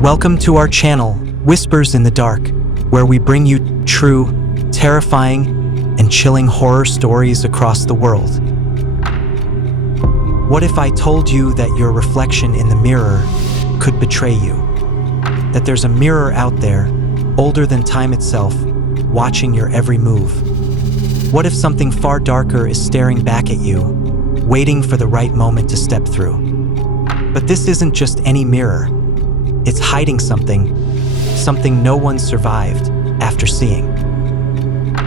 Welcome to our channel, Whispers in the Dark, where we bring you true, terrifying, and chilling horror stories across the world. What if I told you that your reflection in the mirror could betray you? That there's a mirror out there, older than time itself, watching your every move? What if something far darker is staring back at you, waiting for the right moment to step through? But this isn't just any mirror. It's hiding something no one survived after seeing.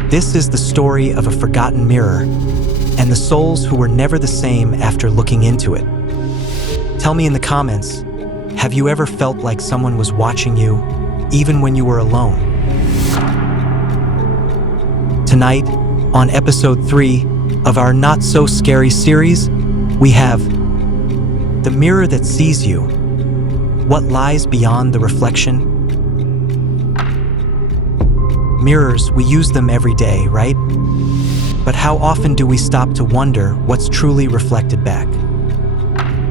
This is the story of a forgotten mirror and the souls who were never the same after looking into it. Tell me in the comments, have you ever felt like someone was watching you, even when you were alone? Tonight, on episode 3 of our Not So Scary series, we have The Mirror That Sees You. What lies beyond the reflection? Mirrors, we use them every day, right? But how often do we stop to wonder what's truly reflected back?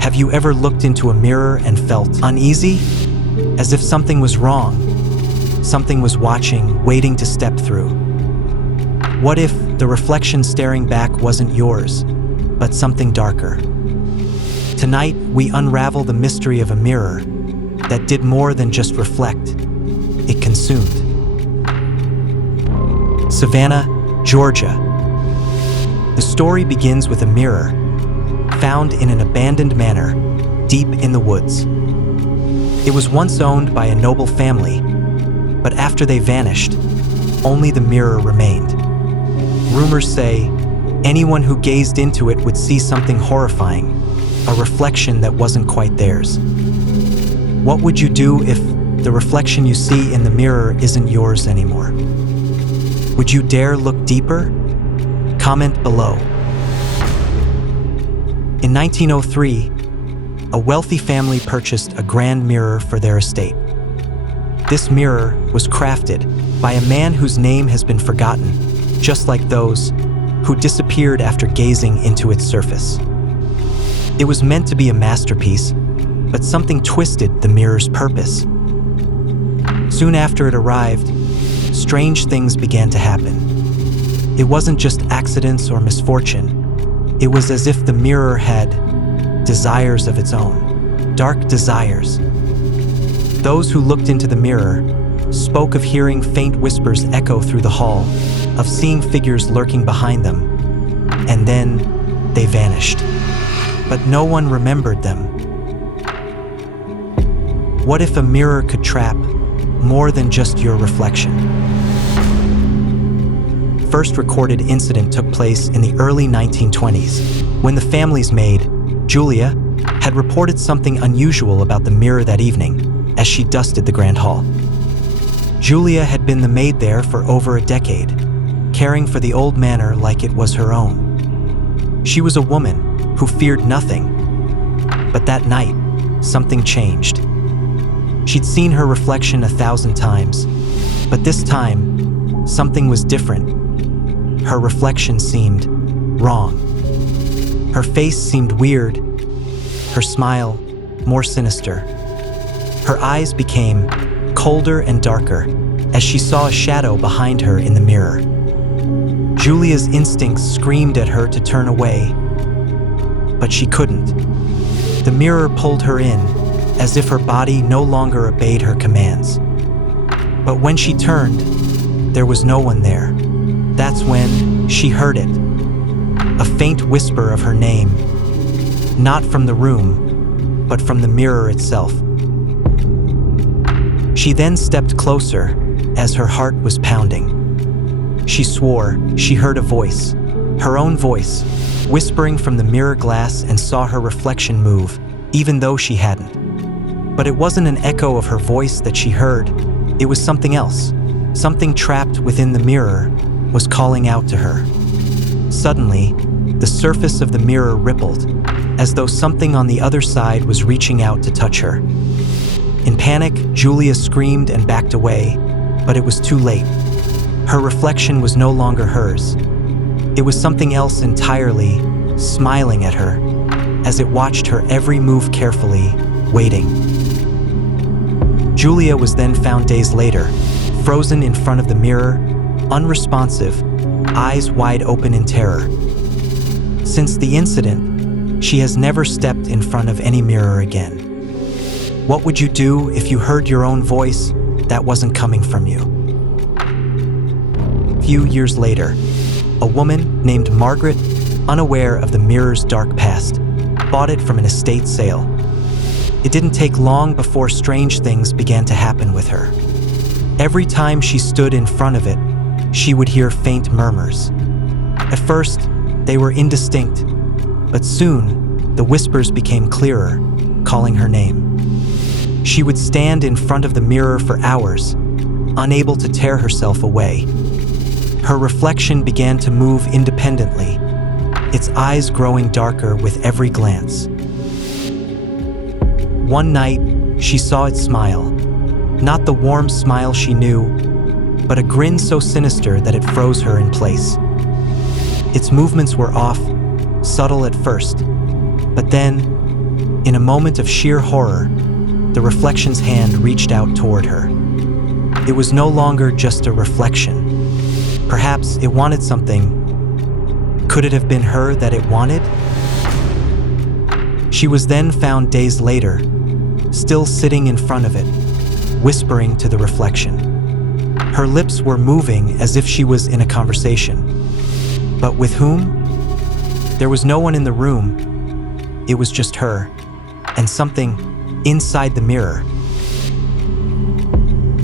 Have you ever looked into a mirror and felt uneasy? As if something was wrong, something was watching, waiting to step through? What if the reflection staring back wasn't yours, but something darker? Tonight, we unravel the mystery of a mirror that did more than just reflect, it consumed. Savannah, Georgia. The story begins with a mirror found in an abandoned manor deep in the woods. It was once owned by a noble family, but after they vanished, only the mirror remained. Rumors say anyone who gazed into it would see something horrifying, a reflection that wasn't quite theirs. What would you do if the reflection you see in the mirror isn't yours anymore? Would you dare look deeper? Comment below. In 1903, a wealthy family purchased a grand mirror for their estate. This mirror was crafted by a man whose name has been forgotten, just like those who disappeared after gazing into its surface. It was meant to be a masterpiece, but something twisted the mirror's purpose. Soon after it arrived, strange things began to happen. It wasn't just accidents or misfortune. It was as if the mirror had desires of its own, dark desires. Those who looked into the mirror spoke of hearing faint whispers echo through the hall, of seeing figures lurking behind them, and then they vanished. But no one remembered them. What if a mirror could trap more than just your reflection? First recorded incident took place in the early 1920s, when the family's maid, Julia, had reported something unusual about the mirror that evening as she dusted the grand hall. Julia had been the maid there for over a decade, caring for the old manor like it was her own. She was a woman who feared nothing, but that night, something changed. She'd seen her reflection 1,000 times, but this time, something was different. Her reflection seemed wrong. Her face seemed weird, her smile more sinister. Her eyes became colder and darker as she saw a shadow behind her in the mirror. Julia's instincts screamed at her to turn away, but she couldn't. The mirror pulled her in, as if her body no longer obeyed her commands. But when she turned, there was no one there. That's when she heard it, a faint whisper of her name, not from the room, but from the mirror itself. She then stepped closer as her heart was pounding. She swore she heard a voice, her own voice, whispering from the mirror glass, and saw her reflection move, even though she hadn't. But it wasn't an echo of her voice that she heard. It was something else. Something trapped within the mirror was calling out to her. Suddenly, the surface of the mirror rippled, as though something on the other side was reaching out to touch her. In panic, Julia screamed and backed away, but it was too late. Her reflection was no longer hers. It was something else entirely, smiling at her, as it watched her every move carefully, waiting. Julia was then found days later, frozen in front of the mirror, unresponsive, eyes wide open in terror. Since the incident, she has never stepped in front of any mirror again. What would you do if you heard your own voice that wasn't coming from you? A few years later, a woman named Margaret, unaware of the mirror's dark past, bought it from an estate sale. It didn't take long before strange things began to happen with her. Every time she stood in front of it, she would hear faint murmurs. At first, they were indistinct, but soon the whispers became clearer, calling her name. She would stand in front of the mirror for hours, unable to tear herself away. Her reflection began to move independently, its eyes growing darker with every glance. One night, she saw it smile, not the warm smile she knew, but a grin so sinister that it froze her in place. Its movements were off, subtle at first, but then, in a moment of sheer horror, the reflection's hand reached out toward her. It was no longer just a reflection. Perhaps it wanted something. Could it have been her that it wanted? She was then found days later, still sitting in front of it, whispering to the reflection. Her lips were moving as if she was in a conversation. But with whom? There was no one in the room. It was just her, and something inside the mirror.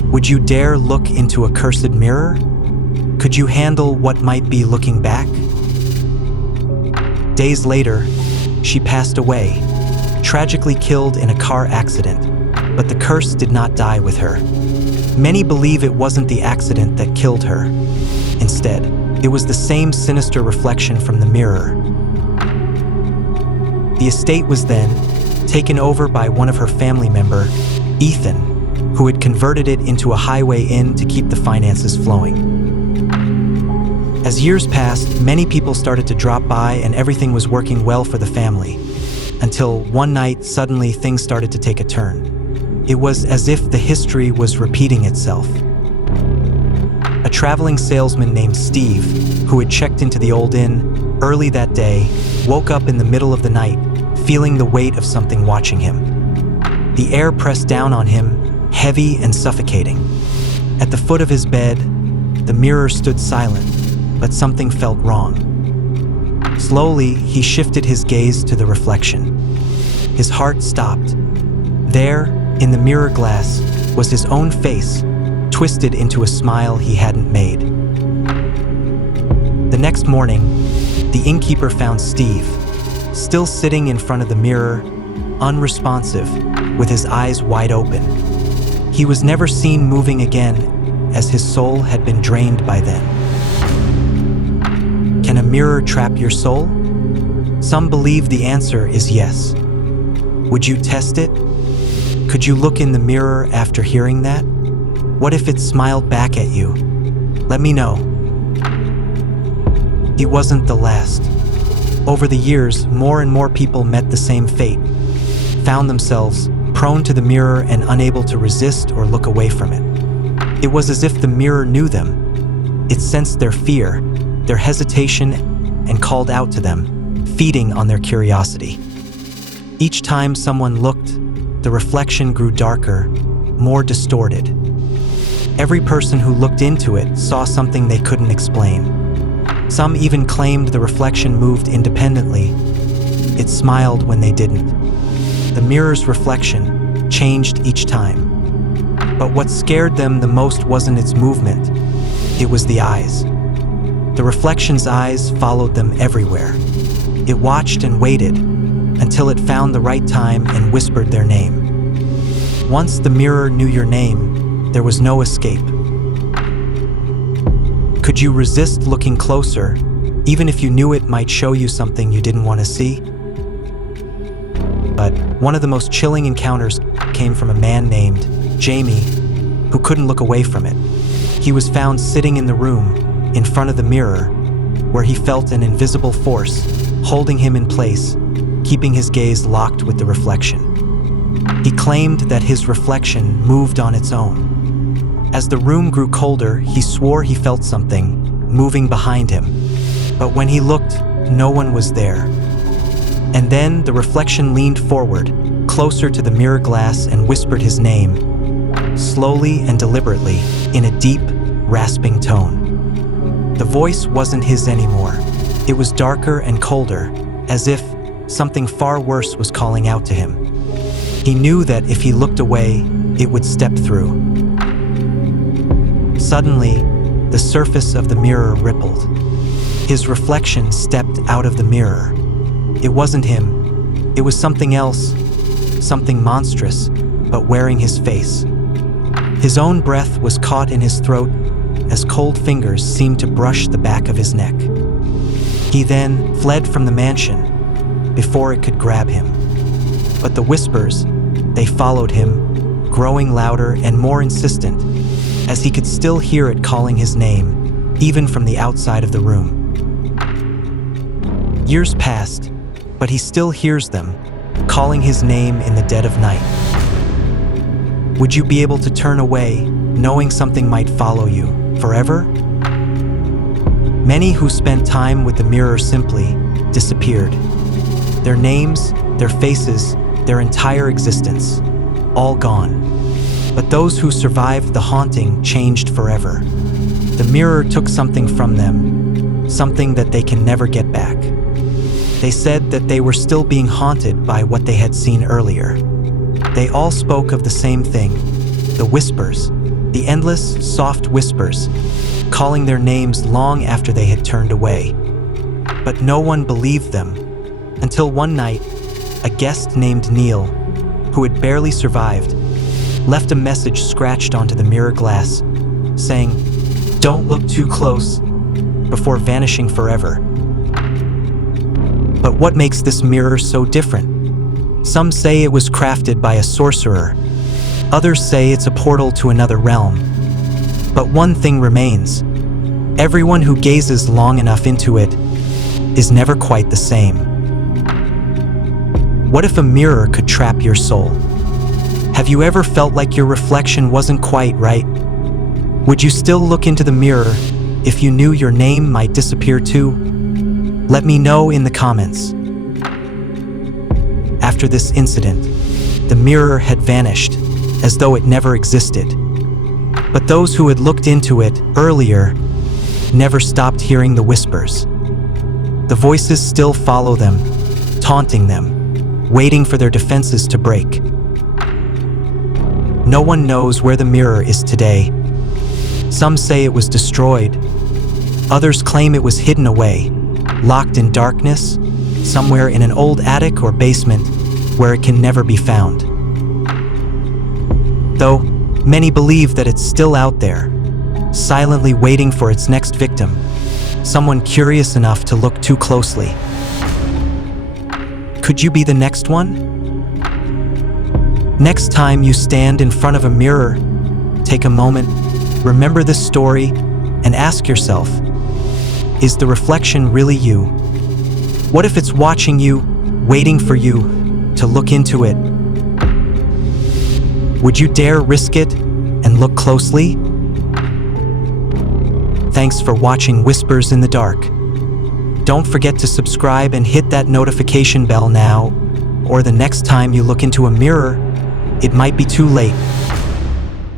Would you dare look into a cursed mirror? Could you handle what might be looking back? Days later, she passed away, tragically killed in a car accident, but the curse did not die with her. Many believe it wasn't the accident that killed her. Instead, it was the same sinister reflection from the mirror. The estate was then taken over by one of her family member, Ethan, who had converted it into a highway inn to keep the finances flowing. As years passed, many people started to drop by and everything was working well for the family, until one night, suddenly things started to take a turn. It was as if the history was repeating itself. A traveling salesman named Steve, who had checked into the old inn early that day, woke up in the middle of the night, feeling the weight of something watching him. The air pressed down on him, heavy and suffocating. At the foot of his bed, the mirror stood silent, but something felt wrong. Slowly, he shifted his gaze to the reflection. His heart stopped. There, in the mirror glass, was his own face, twisted into a smile he hadn't made. The next morning, the innkeeper found Steve, still sitting in front of the mirror, unresponsive, with his eyes wide open. He was never seen moving again, as his soul had been drained by then. Can a mirror trap your soul? Some believe the answer is yes. Would you test it? Could you look in the mirror after hearing that? What if it smiled back at you? Let me know. He wasn't the last. Over the years, more and more people met the same fate, found themselves prone to the mirror and unable to resist or look away from it. It was as if the mirror knew them. It sensed their fear, their hesitation, and called out to them, feeding on their curiosity. Each time someone looked, the reflection grew darker, more distorted. Every person who looked into it saw something they couldn't explain. Some even claimed the reflection moved independently. It smiled when they didn't. The mirror's reflection changed each time. But what scared them the most wasn't its movement, it was the eyes. The reflection's eyes followed them everywhere. It watched and waited until it found the right time and whispered their name. Once the mirror knew your name, there was no escape. Could you resist looking closer, even if you knew it might show you something you didn't want to see? But one of the most chilling encounters came from a man named Jamie, who couldn't look away from it. He was found sitting in the room, in front of the mirror, where he felt an invisible force holding him in place, keeping his gaze locked with the reflection. He claimed that his reflection moved on its own. As the room grew colder, he swore he felt something moving behind him. But when he looked, no one was there. And then the reflection leaned forward, closer to the mirror glass, and whispered his name, slowly and deliberately, in a deep, rasping tone. The voice wasn't his anymore. It was darker and colder, as if something far worse was calling out to him. He knew that if he looked away, it would step through. Suddenly, the surface of the mirror rippled. His reflection stepped out of the mirror. It wasn't him. It was something else, something monstrous, but wearing his face. His own breath was caught in his throat as cold fingers seemed to brush the back of his neck. He then fled from the mansion before it could grab him. But the whispers, they followed him, growing louder and more insistent, as he could still hear it calling his name, even from the outside of the room. Years passed, but he still hears them, calling his name in the dead of night. Would you be able to turn away, knowing something might follow you forever? Many who spent time with the mirror simply disappeared. Their names, their faces, their entire existence, all gone. But those who survived the haunting changed forever. The mirror took something from them, something that they can never get back. They said that they were still being haunted by what they had seen earlier. They all spoke of the same thing, the whispers, the endless, soft whispers, calling their names long after they had turned away. But no one believed them, until one night, a guest named Neil, who had barely survived, left a message scratched onto the mirror glass, saying, "Don't look too close," before vanishing forever. But what makes this mirror so different? Some say it was crafted by a sorcerer. Others say it's a portal to another realm. But one thing remains. Everyone who gazes long enough into it is never quite the same. What if a mirror could trap your soul? Have you ever felt like your reflection wasn't quite right? Would you still look into the mirror if you knew your name might disappear too? Let me know in the comments. After this incident, the mirror had vanished, as though it never existed. But those who had looked into it earlier never stopped hearing the whispers. The voices still follow them, taunting them, waiting for their defenses to break. No one knows where the mirror is today. Some say it was destroyed. Others claim it was hidden away, locked in darkness, somewhere in an old attic or basement where it can never be found. Though many believe that it's still out there, silently waiting for its next victim, someone curious enough to look too closely. Could you be the next one? Next time you stand in front of a mirror, take a moment, remember this story, and ask yourself, is the reflection really you? What if it's watching you, waiting for you to look into it? Would you dare risk it and look closely? Thanks for watching Whispers in the Dark. Don't forget to subscribe and hit that notification bell now, or the next time you look into a mirror, it might be too late.